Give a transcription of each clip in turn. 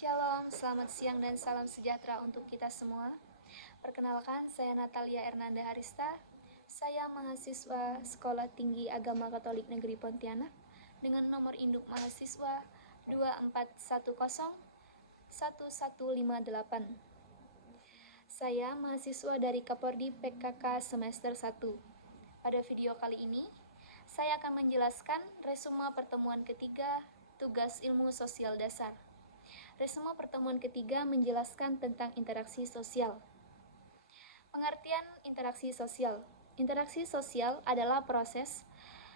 Shalom, selamat siang dan salam sejahtera untuk kita semua. Perkenalkan, saya Natalia Ernanda Arista. Saya mahasiswa Sekolah Tinggi Agama Katolik Negeri Pontianak dengan nomor induk mahasiswa 24101158. Saya mahasiswa dari Kapordi PKK semester 1. Pada video kali ini, saya akan menjelaskan resume pertemuan ketiga tugas ilmu sosial dasar. Resume pertemuan ketiga menjelaskan tentang interaksi sosial. Pengertian interaksi sosial. Interaksi sosial adalah proses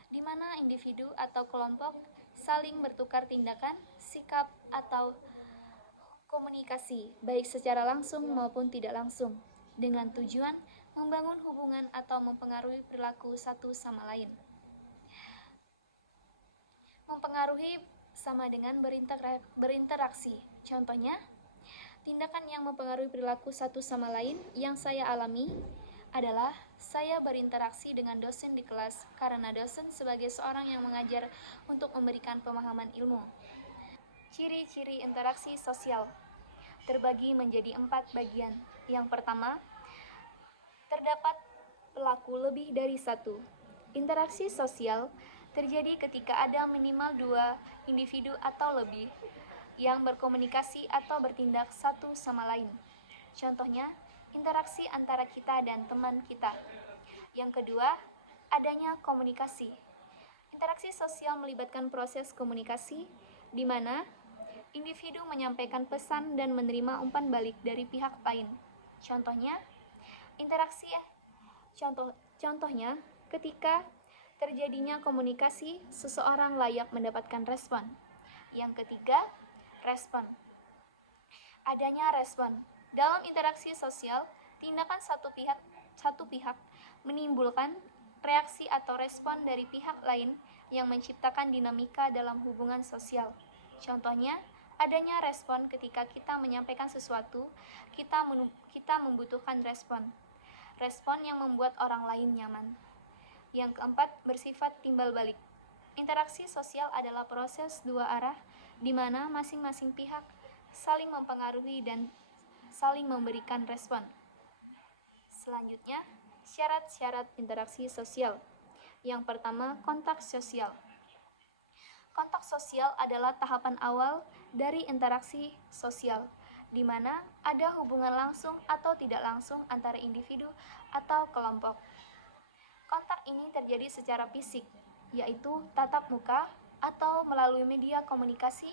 di mana individu atau kelompok saling bertukar tindakan, sikap, atau komunikasi, baik secara langsung maupun tidak langsung, dengan tujuan membangun hubungan atau mempengaruhi perilaku satu sama lain. Mempengaruhi sama dengan berinteraksi. Contohnya, tindakan yang mempengaruhi perilaku satu sama lain yang saya alami adalah saya berinteraksi dengan dosen di kelas karena dosen sebagai seorang yang mengajar untuk memberikan pemahaman ilmu. Ciri-ciri interaksi sosial terbagi menjadi 4 bagian. Yang pertama, terdapat pelaku lebih dari satu. Interaksi sosial terjadi ketika ada minimal 2 individu atau lebih yang berkomunikasi atau bertindak satu sama lain. Contohnya, interaksi antara kita dan teman kita. Yang kedua, adanya komunikasi. Interaksi sosial melibatkan proses komunikasi di mana individu menyampaikan pesan dan menerima umpan balik dari pihak lain. Contohnya, contohnya ketika terjadinya komunikasi, seseorang layak mendapatkan respon. Yang ketiga, respon. Adanya respon. Dalam interaksi sosial, tindakan satu pihak menimbulkan reaksi atau respon dari pihak lain yang menciptakan dinamika dalam hubungan sosial. Contohnya, adanya respon ketika kita menyampaikan sesuatu, kita membutuhkan respon. Respon yang membuat orang lain nyaman. Yang keempat, bersifat timbal balik. Interaksi sosial adalah proses dua arah di mana masing-masing pihak saling mempengaruhi dan saling memberikan respon. Selanjutnya, syarat-syarat interaksi sosial. Yang pertama, kontak sosial. Kontak sosial adalah tahapan awal dari interaksi sosial, di mana ada hubungan langsung atau tidak langsung antara individu atau kelompok. Kontak ini terjadi secara fisik, yaitu tatap muka atau melalui media komunikasi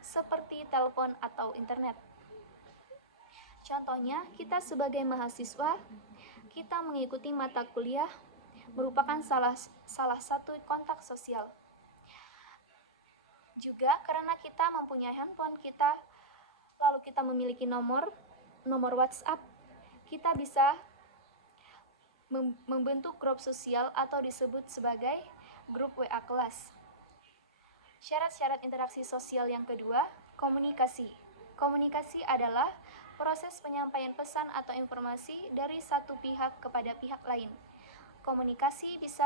seperti telepon atau internet. Contohnya, kita sebagai mahasiswa, kita mengikuti mata kuliah merupakan salah satu kontak sosial. Juga karena kita mempunyai handphone kita, lalu kita memiliki nomor WhatsApp, kita bisa membentuk grup sosial atau disebut sebagai grup WA kelas. Syarat-syarat interaksi sosial yang kedua, komunikasi. Komunikasi adalah proses penyampaian pesan atau informasi dari satu pihak kepada pihak lain. Komunikasi bisa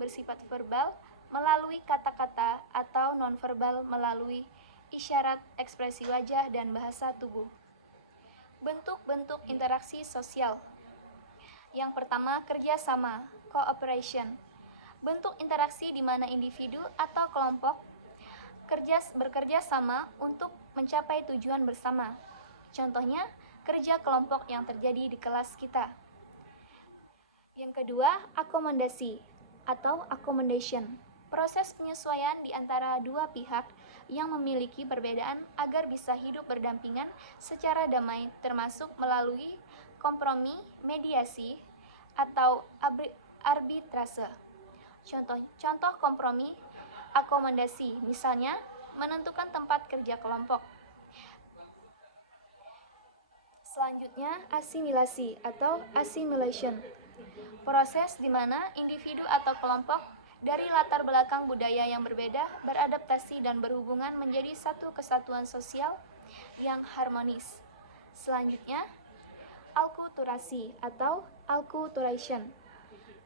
bersifat verbal melalui kata-kata atau nonverbal melalui isyarat, ekspresi wajah, dan bahasa tubuh. Bentuk-bentuk interaksi sosial. Yang pertama, kerjasama, cooperation. Bentuk interaksi di mana individu atau kelompok bekerja sama untuk mencapai tujuan bersama. Contohnya, kerja kelompok yang terjadi di kelas kita. Yang kedua, akomodasi atau accommodation. Proses penyesuaian di antara dua pihak yang memiliki perbedaan agar bisa hidup berdampingan secara damai, termasuk melalui kompromi, mediasi, atau arbitrase. Contoh kompromi akomodasi, misalnya menentukan tempat kerja kelompok. Selanjutnya, asimilasi atau assimilation. Proses di mana individu atau kelompok dari latar belakang budaya yang berbeda beradaptasi dan berhubungan menjadi satu kesatuan sosial yang harmonis. Selanjutnya, alkulturasi atau alkulturation.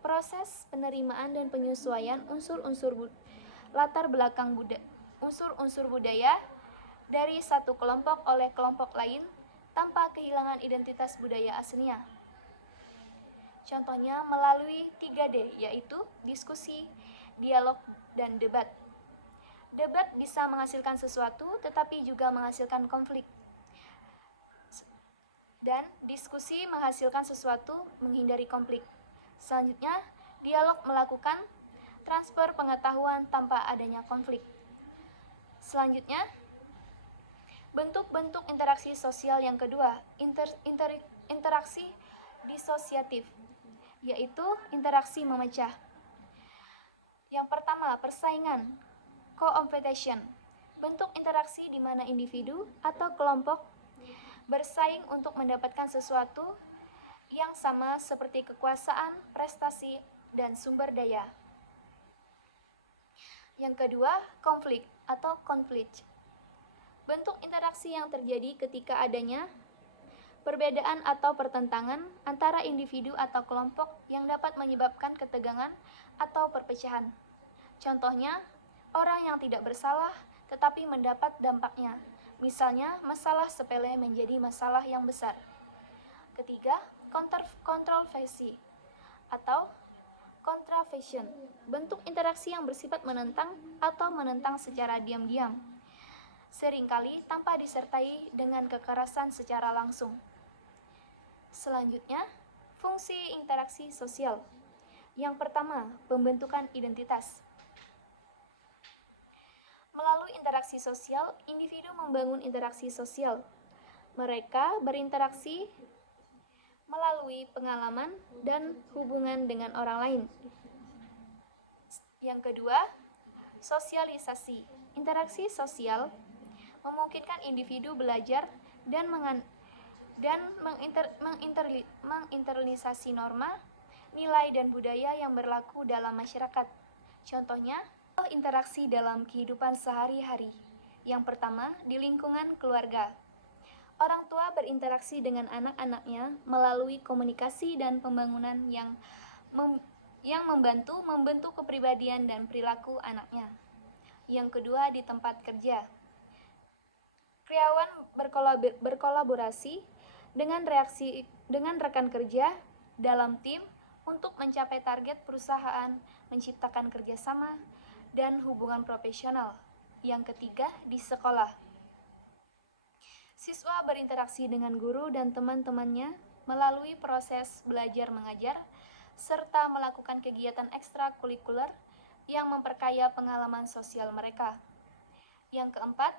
Proses penerimaan dan penyesuaian unsur-unsur latar belakang unsur-unsur budaya dari satu kelompok oleh kelompok lain tanpa kehilangan identitas budaya aslinya. Contohnya melalui 3D, yaitu diskusi, dialog, dan debat. Debat bisa menghasilkan sesuatu, tetapi juga menghasilkan konflik. Dan diskusi menghasilkan sesuatu, menghindari konflik. Selanjutnya, dialog melakukan transfer pengetahuan tanpa adanya konflik. Selanjutnya, bentuk-bentuk interaksi sosial yang kedua, interaksi disosiatif, yaitu interaksi memecah. Yang pertama, persaingan, co-opetition, bentuk interaksi di mana individu atau kelompok bersaing untuk mendapatkan sesuatu yang sama seperti kekuasaan, prestasi, dan sumber daya. Yang kedua, konflik atau konflik. Bentuk interaksi yang terjadi ketika adanya perbedaan atau pertentangan antara individu atau kelompok yang dapat menyebabkan ketegangan atau perpecahan. Contohnya, orang yang tidak bersalah tetapi mendapat dampaknya. Misalnya, masalah sepele menjadi masalah yang besar. Ketiga, kontroversi atau contravention, bentuk interaksi yang bersifat menentang atau menentang secara diam-diam, seringkali tanpa disertai dengan kekerasan secara langsung. Selanjutnya, fungsi interaksi sosial. Yang pertama, pembentukan identitas. Melalui interaksi sosial, individu membangun interaksi sosial. Mereka berinteraksi melalui pengalaman dan hubungan dengan orang lain. Yang kedua, sosialisasi. Interaksi sosial memungkinkan individu belajar dan menginternalisasi norma, nilai, dan budaya yang berlaku dalam masyarakat. Contohnya, interaksi dalam kehidupan sehari-hari. Yang pertama, di lingkungan keluarga. Orang tua berinteraksi dengan anak-anaknya melalui komunikasi dan pembangunan yang membantu membentuk kepribadian dan perilaku anaknya. Yang kedua, di tempat kerja. Karyawan berkolaborasi dengan rekan kerja dalam tim untuk mencapai target perusahaan, menciptakan kerjasama, dan hubungan profesional. Yang ketiga, di sekolah. Siswa berinteraksi dengan guru dan teman-temannya melalui proses belajar mengajar, serta melakukan kegiatan ekstrakurikuler yang memperkaya pengalaman sosial mereka. Yang keempat,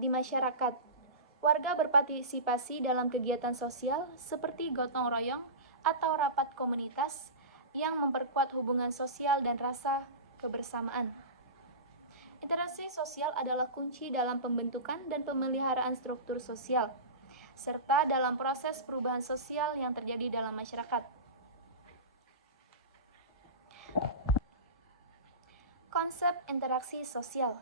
di masyarakat. Warga berpartisipasi dalam kegiatan sosial seperti gotong royong atau rapat komunitas yang memperkuat hubungan sosial dan rasa kebersamaan. Interaksi sosial adalah kunci dalam pembentukan dan pemeliharaan struktur sosial, serta dalam proses perubahan sosial yang terjadi dalam masyarakat. Konsep interaksi sosial.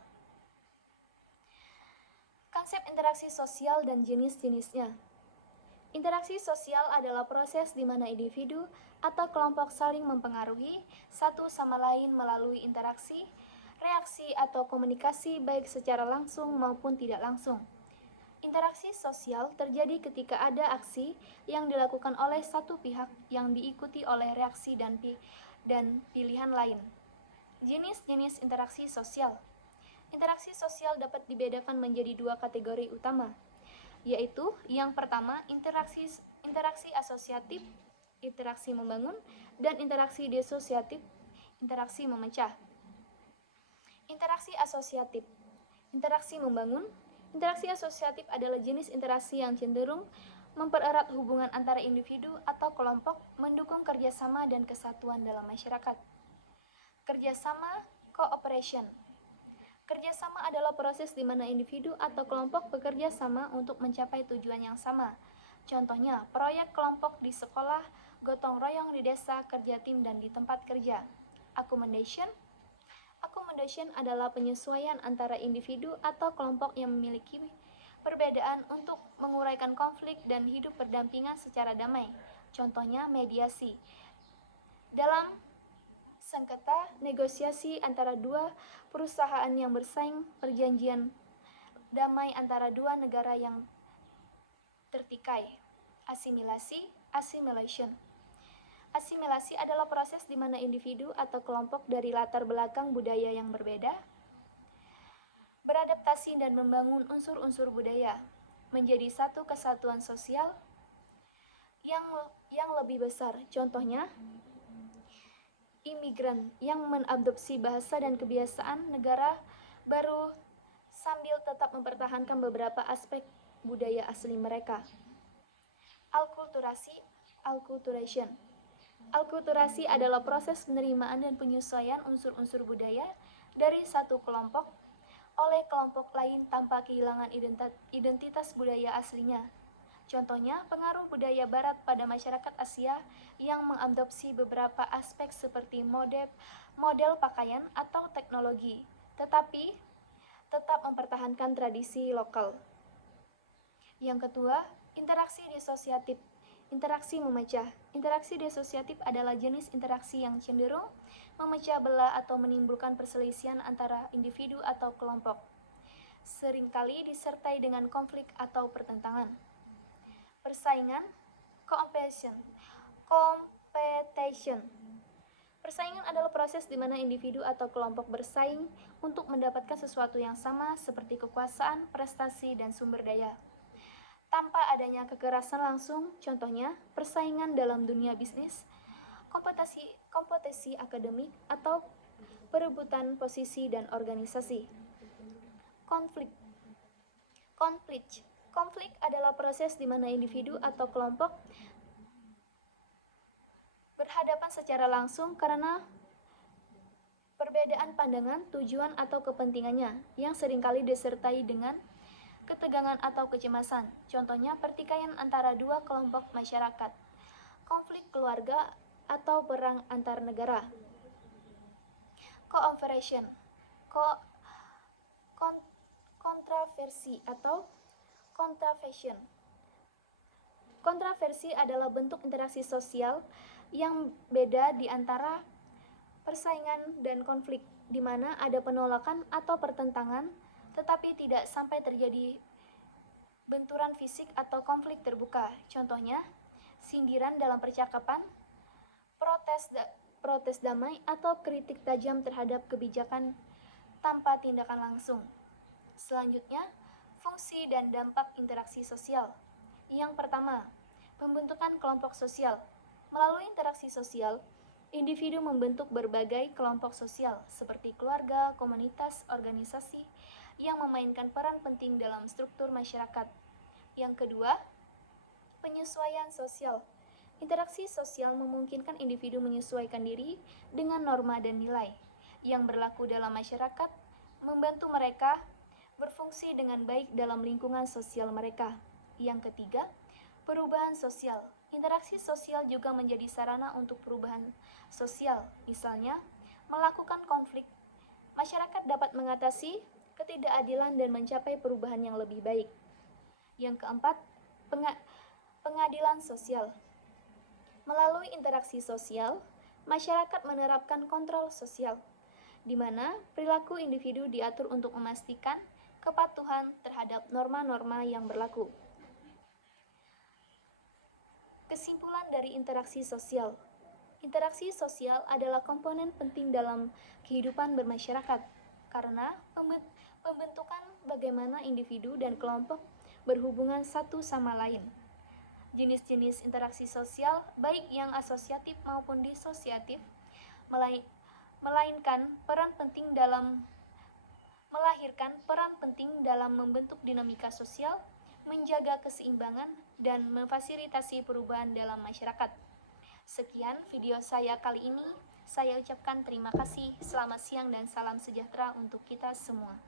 Konsep interaksi sosial dan jenis-jenisnya. Interaksi sosial adalah proses di mana individu atau kelompok saling mempengaruhi satu sama lain melalui interaksi, reaksi, atau komunikasi baik secara langsung maupun tidak langsung. Interaksi sosial terjadi ketika ada aksi yang dilakukan oleh satu pihak yang diikuti oleh reaksi dan pilihan lain. Jenis-jenis interaksi sosial. Interaksi sosial dapat dibedakan menjadi dua kategori utama, yaitu yang pertama, interaksi asosiatif, interaksi membangun, dan interaksi disosiatif, interaksi memecah. Interaksi asosiatif, interaksi membangun. Interaksi asosiatif adalah jenis interaksi yang cenderung mempererat hubungan antara individu atau kelompok, mendukung kerjasama dan kesatuan dalam masyarakat. Kerjasama, cooperation. Kerjasama adalah proses di mana individu atau kelompok bekerja sama untuk mencapai tujuan yang sama. Contohnya, proyek kelompok di sekolah, gotong royong di desa, kerja tim, dan di tempat kerja. Accommodation adalah penyesuaian antara individu atau kelompok yang memiliki perbedaan untuk menguraikan konflik dan hidup berdampingan secara damai. Contohnya, mediasi. Dalam Sengketa negosiasi antara dua perusahaan yang bersaing, perjanjian damai antara dua negara yang tertikai. Asimilasi, assimilation. Asimilasi adalah proses di mana individu atau kelompok dari latar belakang budaya yang berbeda beradaptasi dan membangun unsur-unsur budaya menjadi satu kesatuan sosial yang lebih besar. Contohnya, imigran yang mengadopsi bahasa dan kebiasaan negara baru sambil tetap mempertahankan beberapa aspek budaya asli mereka. Alkulturasi, alkulturation. Alkulturasi adalah proses penerimaan dan penyesuaian unsur-unsur budaya dari satu kelompok oleh kelompok lain tanpa kehilangan identitas budaya aslinya. Contohnya, pengaruh budaya barat pada masyarakat Asia yang mengadopsi beberapa aspek seperti model pakaian atau teknologi, tetapi tetap mempertahankan tradisi lokal. Yang kedua, interaksi disosiatif. Interaksi memecah. Interaksi disosiatif adalah jenis interaksi yang cenderung memecah belah atau menimbulkan perselisihan antara individu atau kelompok. Seringkali disertai dengan konflik atau pertentangan. Persaingan, competition. Persaingan adalah proses di mana individu atau kelompok bersaing untuk mendapatkan sesuatu yang sama seperti kekuasaan, prestasi, dan sumber daya. Tanpa adanya kekerasan langsung, contohnya persaingan dalam dunia bisnis, kompetisi akademik, atau perebutan posisi dan organisasi. Konflik adalah proses di mana individu atau kelompok berhadapan secara langsung karena perbedaan pandangan, tujuan, atau kepentingannya yang seringkali disertai dengan ketegangan atau kecemasan. Contohnya, pertikaian antara dua kelompok masyarakat, konflik keluarga, atau perang antar negara. Kontroversi atau contravention. Kontroversi adalah bentuk interaksi sosial yang beda di antara persaingan dan konflik, di mana ada penolakan atau pertentangan, tetapi tidak sampai terjadi benturan fisik atau konflik terbuka. Contohnya, sindiran dalam percakapan, protes damai, atau kritik tajam terhadap kebijakan tanpa tindakan langsung. Selanjutnya, fungsi dan dampak interaksi sosial. Yang pertama, pembentukan kelompok sosial. Melalui interaksi sosial, individu membentuk berbagai kelompok sosial seperti keluarga, komunitas, organisasi yang memainkan peran penting dalam struktur masyarakat. Yang kedua, penyesuaian sosial. Interaksi sosial memungkinkan individu menyesuaikan diri dengan norma dan nilai yang berlaku dalam masyarakat, membantu mereka berfungsi dengan baik dalam lingkungan sosial mereka. Yang ketiga, perubahan sosial. Interaksi sosial juga menjadi sarana untuk perubahan sosial. Misalnya, melakukan konflik, masyarakat dapat mengatasi ketidakadilan dan mencapai perubahan yang lebih baik. Yang keempat, pengadilan sosial. Melalui interaksi sosial, masyarakat menerapkan kontrol sosial, di mana perilaku individu diatur untuk memastikan kepatuhan terhadap norma-norma yang berlaku. Kesimpulan dari interaksi sosial. Interaksi sosial adalah komponen penting dalam kehidupan bermasyarakat, karena pembentukan bagaimana individu dan kelompok berhubungan satu sama lain. Jenis-jenis interaksi sosial, baik yang asosiatif maupun disosiatif, melahirkan peran penting dalam membentuk dinamika sosial, menjaga keseimbangan, dan memfasilitasi perubahan dalam masyarakat. Sekian video saya kali ini. Saya ucapkan terima kasih. Selamat siang dan salam sejahtera untuk kita semua.